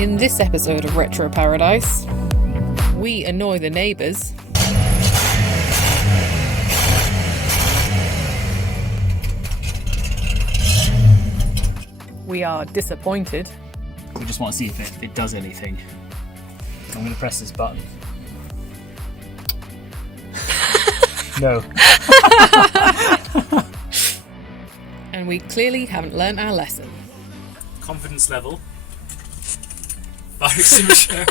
In this episode of Retro Paradise, we annoy the neighbours. We are disappointed. We just want to see if it does anything. I'm going to press this button. No. And we clearly haven't learnt our lesson. Confidence level. Fire extinguisher.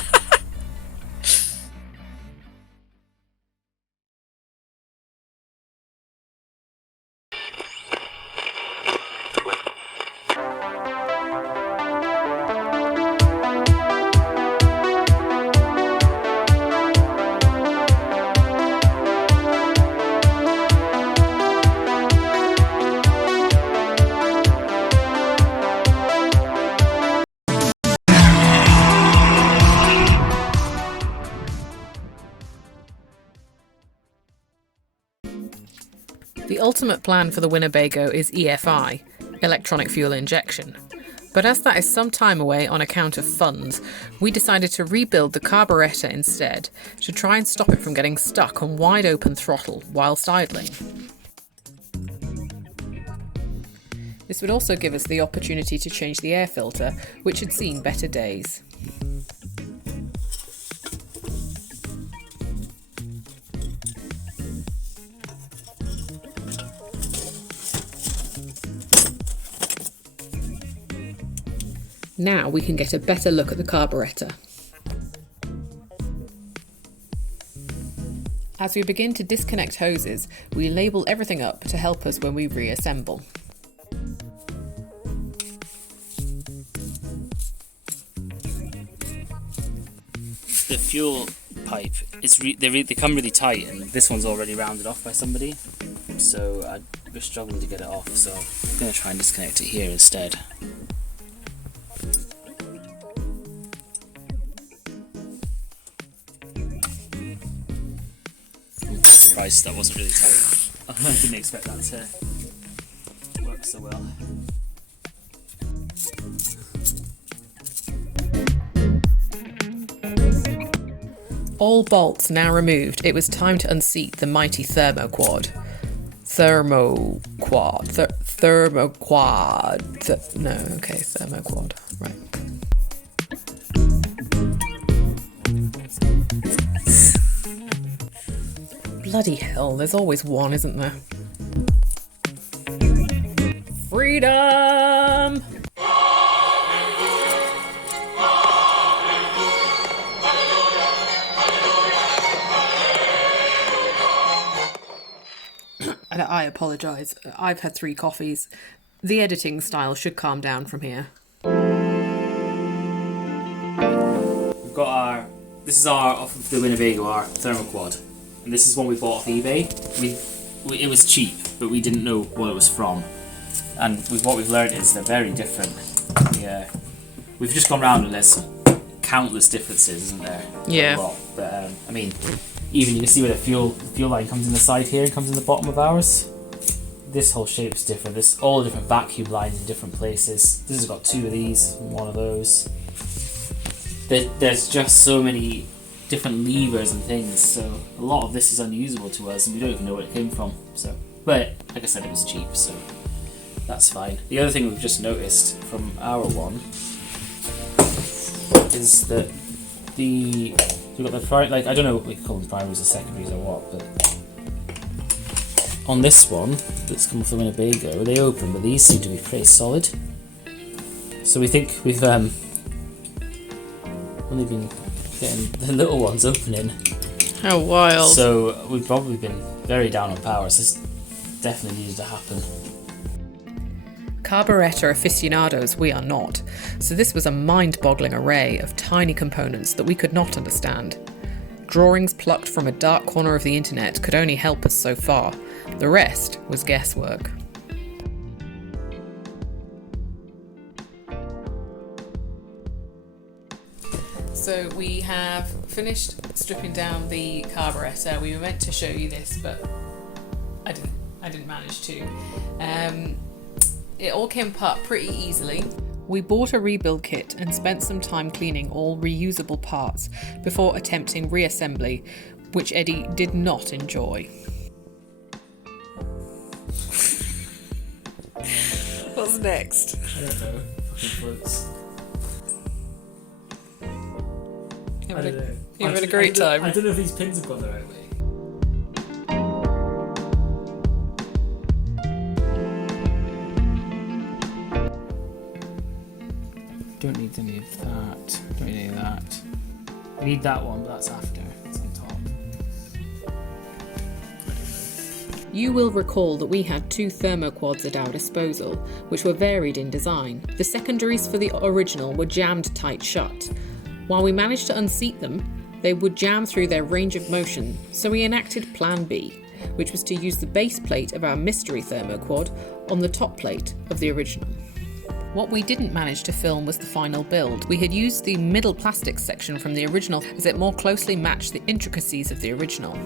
The ultimate plan for the Winnebago is EFI, electronic fuel injection. But as that is some time away on account of funds, we decided to rebuild the carburettor instead to try and stop it from getting stuck on wide open throttle whilst idling. This would also give us the opportunity to change the air filter, which had seen better days. Now we can get a better look at the carburettor. As we begin to disconnect hoses, we label everything up to help us when we reassemble. The fuel pipe is they come really tight, and this one's already rounded off by somebody, so we're struggling to get it off. So I'm going to try and disconnect it here instead. Surprised that wasn't really tight. I didn't expect that to work so well. All bolts now removed, it was time to unseat the mighty thermoquad. Thermoquad. Right. Bloody hell, there's always one, isn't there? Freedom! And I apologise. I've had 3 coffees. The editing style should calm down from here. We've got this is off of the Winnebago, our thermoquad. And this is one we bought off eBay. It was cheap, but we didn't know what it was from. And what we've learned is they're very different. Yeah, we've just gone round and there's countless differences, isn't there? Yeah. A lot. But I mean, even you can see where the fuel line comes in the side here and comes in the bottom of ours. This whole shape's different. There's all different vacuum lines in different places. This has got 2 of these and 1 of those. There's just so many different levers and things, so a lot of this is unusable to us and we don't even know where it came from. So, but like I said, it was cheap, so that's fine. The other thing we've just noticed from our one is that we've got the I don't know what we call them, primaries or secondaries or what, but on this one that's come off the Winnebago, they open, but these seem to be pretty solid. So we think we've only been getting the little ones opening. How wild. So we've probably been very down on power, so this definitely needed to happen. Carburettor aficionados we are not, so this was a mind-boggling array of tiny components that we could not understand. Drawings plucked from a dark corner of the internet could only help us so far. The rest was guesswork. So we have finished stripping down the carburettor. We were meant to show you this, but I didn't manage to. It all came apart pretty easily. We bought a rebuild kit and spent some time cleaning all reusable parts before attempting reassembly, which Eddie did not enjoy. What's next? I don't know. Fucking floats. You're having a great time. I don't know if these pins have gone the right way. Don't need any of that. Don't need any of that. I need that one, but that's after. It's on top. You will recall that we had 2 thermoquads at our disposal, which were varied in design. The secondaries for the original were jammed tight shut. While we managed to unseat them, they would jam through their range of motion, so we enacted Plan B, which was to use the base plate of our mystery thermoquad on the top plate of the original. What we didn't manage to film was the final build. We had used the middle plastic section from the original as it more closely matched the intricacies of the original.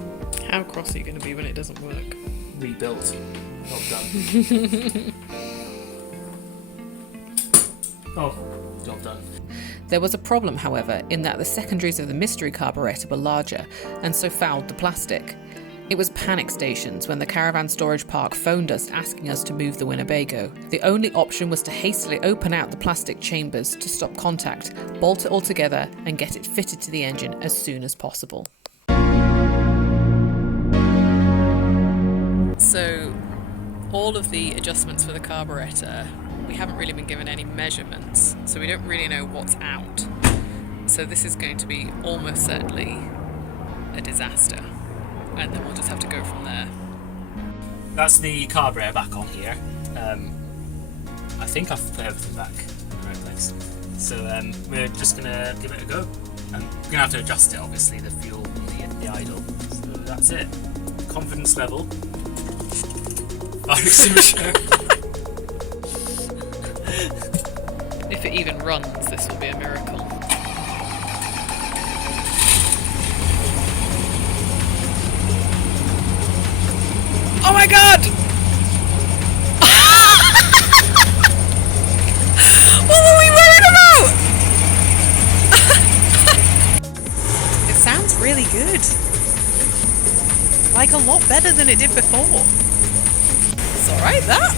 How cross are you going to be when it doesn't work? Rebuilt. Job done. Oh, job done. There was a problem, however, in that the secondaries of the mystery carburettor were larger and so fouled the plastic. It was panic stations when the caravan storage park phoned us asking us to move the Winnebago. The only option was to hastily open out the plastic chambers to stop contact, bolt it all together and get it fitted to the engine as soon as possible. So, all of the adjustments for the carburettor, we haven't really been given any measurements, so we don't really know what's out. So this is going to be almost certainly a disaster, and then we'll just have to go from there. That's the carburetor back on here. I think I've put everything back in the right place. So we're just going to give it a go. And we're going to have to adjust it, obviously, the fuel and the idle. So that's it. Confidence level. Fire extinguisher. If it even runs, this will be a miracle. Oh my god! What were we worried about? It sounds really good. Like a lot better than it did before. It's alright, that.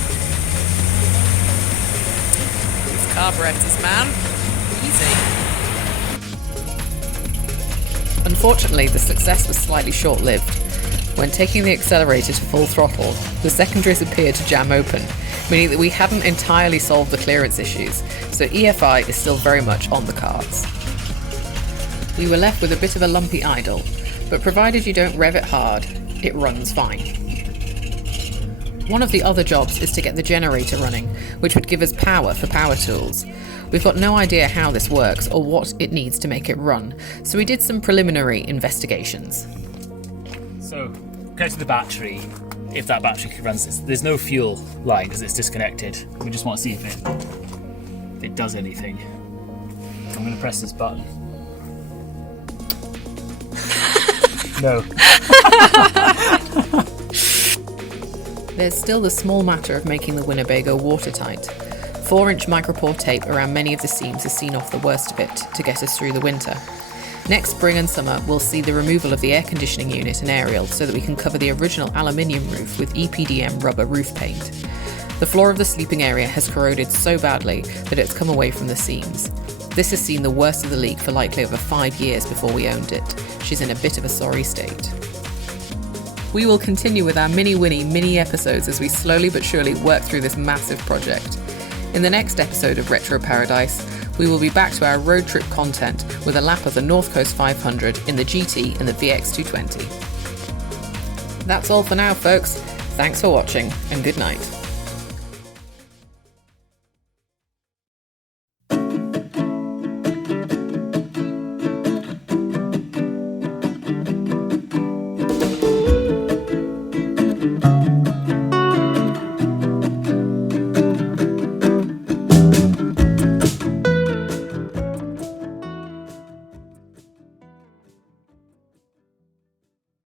These carburetors, man. Easy. Unfortunately, the success was slightly short-lived. When taking the accelerator to full throttle, the secondaries appeared to jam open, meaning that we hadn't entirely solved the clearance issues, so EFI is still very much on the cards. We were left with a bit of a lumpy idle, but provided you don't rev it hard, it runs fine. One of the other jobs is to get the generator running, which would give us power for power tools. We've got no idea how this works or what it needs to make it run, so we did some preliminary investigations. So, go to the battery, if that battery runs this. There's no fuel line because it's disconnected. We just want to see if it does anything. I'm going to press this button. No. There's still the small matter of making the Winnebago watertight. 4-inch micropore tape around many of the seams has seen off the worst of it to get us through the winter. Next spring and summer, we'll see the removal of the air conditioning unit and aerial so that we can cover the original aluminium roof with EPDM rubber roof paint. The floor of the sleeping area has corroded so badly that it's come away from the seams. This has seen the worst of the leak for likely over 5 years before we owned it. She's in a bit of a sorry state. We will continue with our Mini Winnie mini episodes as we slowly but surely work through this massive project. In the next episode of Retro Paradise, we will be back to our road trip content with a lap of the North Coast 500 in the GT and the VX220. That's all for now, folks. Thanks for watching, and good night.